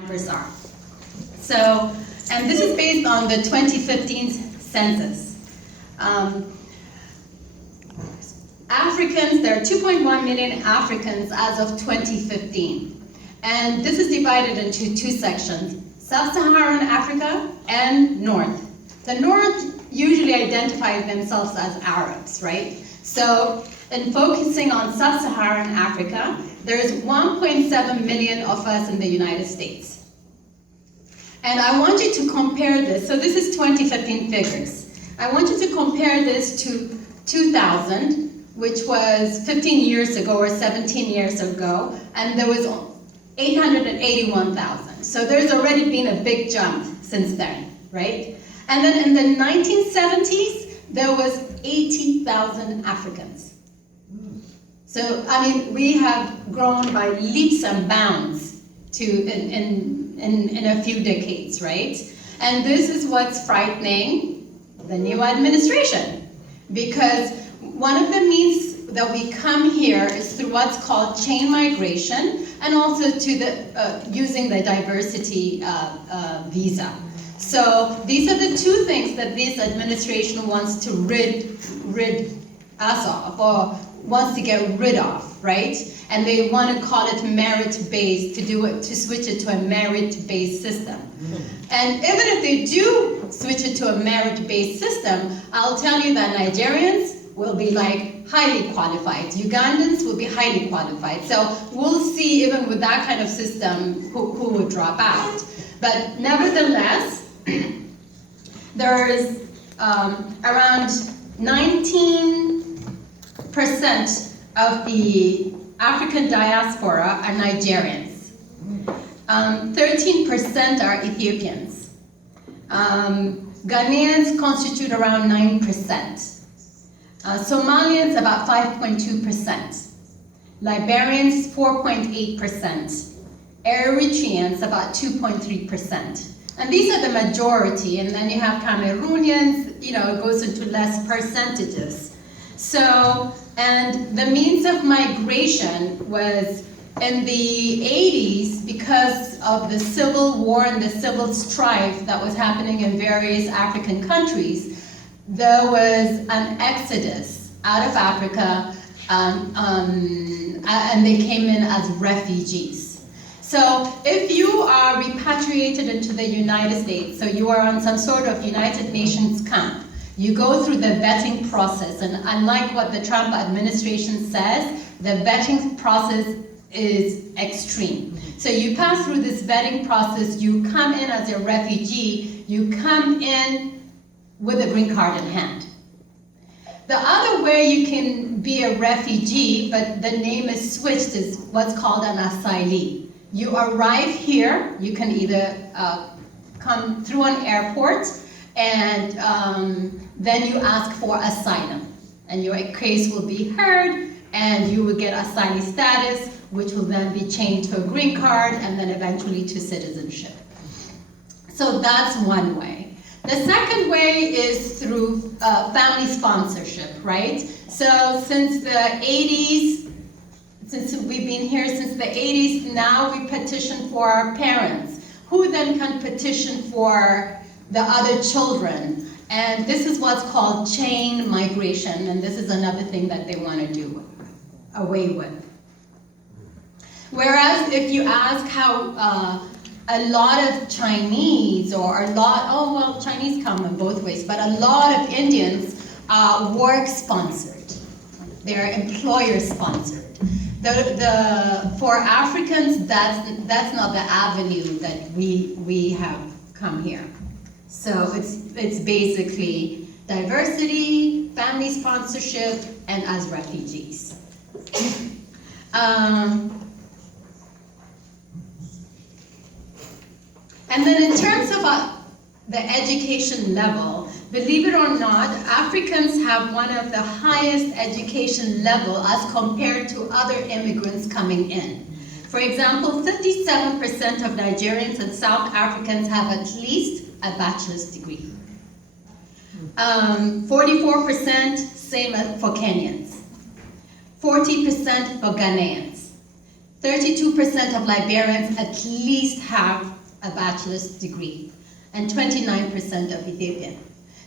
numbers are. So, and this is based on the 2015 census. Africans, there are 2.1 million Africans as of 2015. And this is divided into two sections, Sub-Saharan Africa and North. The North usually identify themselves as Arabs, right? So, in focusing on Sub-Saharan Africa, there's 1.7 million of us in the United States. And I want you to compare this, so this is 2015 figures. I want you to compare this to 2000, which was 15 years ago or 17 years ago, and there was 881,000. So there's already been a big jump since then, right? And then in the 1970s, there was 80,000 Africans. So, I mean, we have grown by leaps and bounds in a few decades, right? And this is what's frightening the new administration, because one of the means that we come here is through what's called chain migration, and also to the using the diversity visa. So these are the two things that this administration wants to rid us of, or wants to get rid of, right? And they want to call it merit-based, to switch it to a merit-based system. And even if they do switch it to a merit-based system, I'll tell you that Nigerians will be like highly qualified. Ugandans will be highly qualified. So we'll see, even with that kind of system, who will drop out. But nevertheless, there is around 19% of the African diaspora are Nigerians. 13% are Ethiopians. Ghanaians constitute around 9%. Somalians about 5.2%. Liberians 4.8%. Eritreans about 2.3%. And these are the majority, and then you have Cameroonians, you know, it goes into less percentages. So, and the means of migration was in the 80s, because of the civil war and the civil strife that was happening in various African countries, there was an exodus out of Africa, and they came in as refugees. So if you are repatriated into the United States, so you are on some sort of United Nations camp, you go through the vetting process, and unlike what the Trump administration says, the vetting process is extreme. So you pass through this vetting process, you come in as a refugee, you come in with a green card in hand. The other way you can be a refugee, but the name is switched, is what's called an asylee. You arrive here, you can either come through an airport, and then you ask for asylum. And your case will be heard, and you will get asylee status, which will then be changed to a green card, and then eventually to citizenship. So that's one way. The second way is through family sponsorship, right? So since the 80s, since we've been here since the 80s, now we petition for our parents, who then can petition for the other children. And this is what's called chain migration, and this is another thing that they want to do away with. Whereas if you ask how a lot of Chinese, or a lot, oh well, Chinese come in both ways, but a lot of Indians are work sponsored. They're employer sponsored. For Africans, that's not the avenue that we have come here. So it's basically diversity, family sponsorship, and as refugees. And then in terms of the education level, believe it or not, Africans have one of the highest education level as compared to other immigrants coming in. For example, 57% of Nigerians and South Africans have at least a bachelor's degree. 44% same for Kenyans. 40% for Ghanaians. 32% of Liberians at least have a bachelor's degree, and 29% of Ethiopian.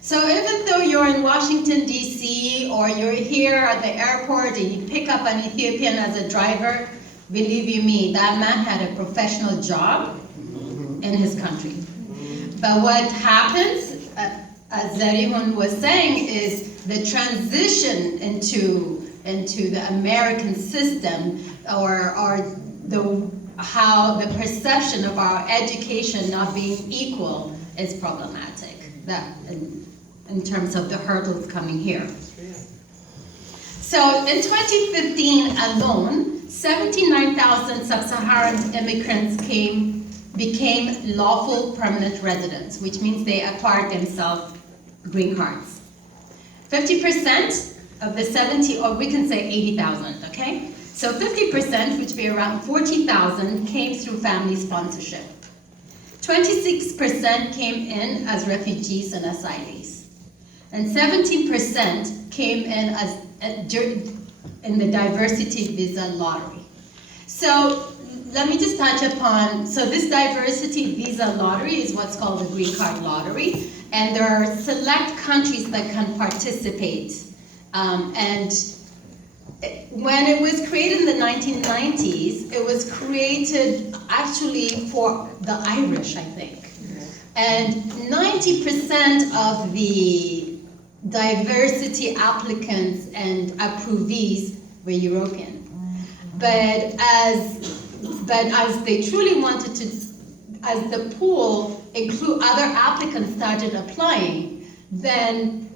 So even though you're in Washington, D.C., or you're here at the airport and you pick up an Ethiopian as a driver, believe you me, that man had a professional job in his country. But what happens, as Zerihun was saying, is the transition into the American system, or how the perception of our education not being equal is problematic. That in terms of the hurdles coming here. So in 2015 alone, 79,000 sub-Saharan immigrants became lawful permanent residents, which means they acquired themselves green cards. 50% of the 70, or we can say 80,000, okay? So 50%, which would be around 40,000, came through family sponsorship. 26% came in as refugees and asylees. And 17% came in in the diversity visa lottery. So let me just touch upon, so this diversity visa lottery is what's called the green card lottery, and there are select countries that can participate. And when it was created in the 1990s, it was created actually for the Irish, I think. And 90% of the diversity applicants and approvees were European. But as they truly wanted to, as the pool include other applicants started applying, then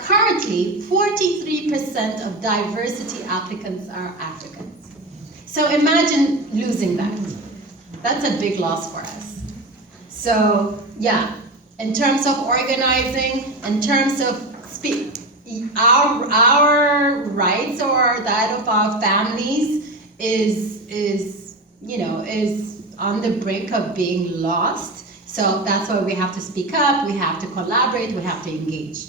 currently 43% of diversity applicants are Africans. So imagine losing that. That's a big loss for us. So yeah, in terms of organizing, in terms of our rights or that of our families is on the brink of being lost. So that's why we have to speak up, we have to collaborate, we have to engage.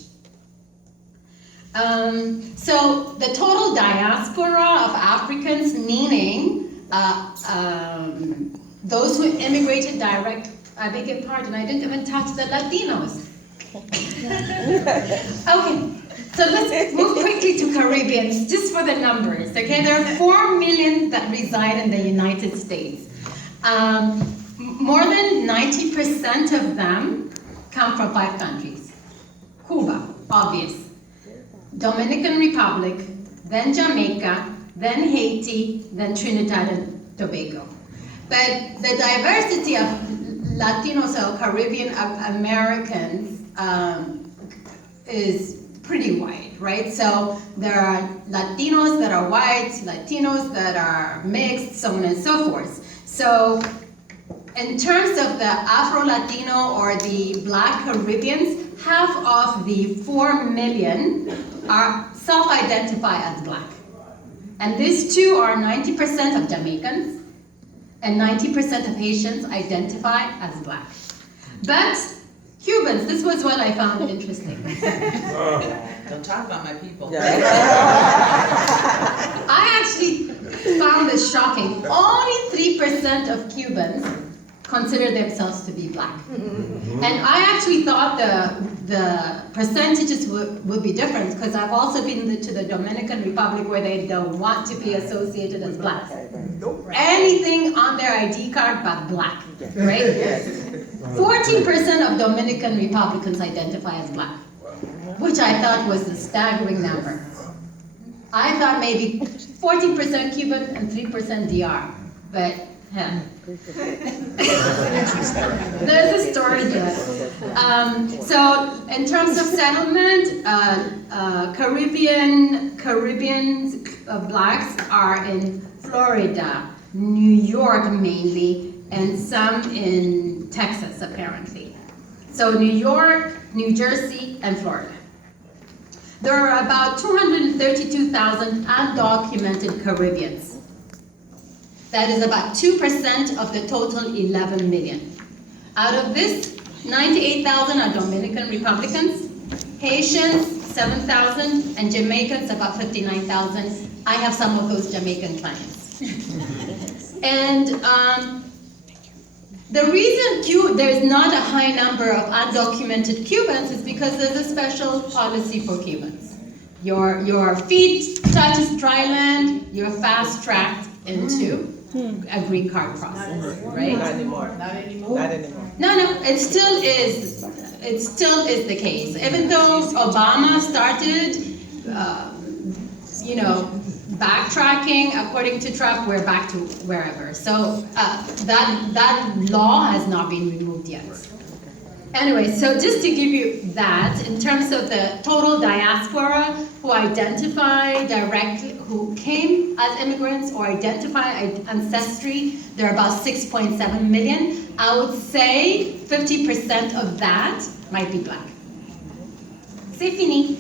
So the total diaspora of Africans, meaning those who immigrated direct, I beg your pardon, I didn't even touch the Latinos. Okay, so let's move quickly to Caribbeans, just for the numbers, okay? There are 4 million that reside in the United States. More than 90% of them come from 5 countries. Cuba, obvious. Dominican Republic, then Jamaica, then Haiti, then Trinidad and Tobago. But the diversity of Latinos or Caribbean Americans is pretty wide, right? So there are Latinos that are white, Latinos that are mixed, so on and so forth. So in terms of the Afro-Latino or the Black Caribbeans, half of the 4 million are self-identify as Black. And these two are 90% of Jamaicans and 90% of Haitians identify as Black. But Cubans, this was what I found interesting. Don't talk about my people. I actually found this shocking. Only 3% of Cubans consider themselves to be Black. And I actually thought the percentages would be different, because I've also been to the Dominican Republic where they don't want to be associated as Black. Anything on their ID card but Black, right? 14% of Dominican Republicans identify as Black, which I thought was a staggering number. I thought maybe 14% Cuban and 3% DR, but yeah. There's a story to it. So in terms of settlement, Caribbean Blacks are in Florida, New York mainly, and some in Texas apparently. So New York, New Jersey, and Florida. There are about 232,000 undocumented Caribbeans. That is about 2% of the total 11 million. Out of this, 98,000 are Dominican Republicans, Haitians, 7,000, and Jamaicans, about 59,000. I have some of those Jamaican clients. And the reason there's not a high number of undocumented Cubans is because there's a special policy for Cubans. Your feet touches dry land, you're fast-tracked into a green card process, right? Not anymore. No, it still is. It still is the case. Even though Obama started, backtracking, according to Trump, we're back to wherever. So that law has not been removed yet. Anyway, so just to give you that, in terms of the total diaspora who identify directly, who came as immigrants or identify ancestry, there are about 6.7 million. I would say 50% of that might be Black. C'est fini.